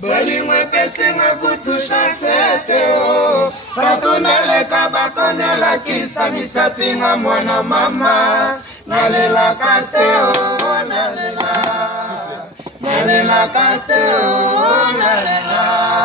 Bolingwe pesinga kutusha seteo batuneleka bakonela kisa misapinga mwana mama nalela kateo nalela kateo nalela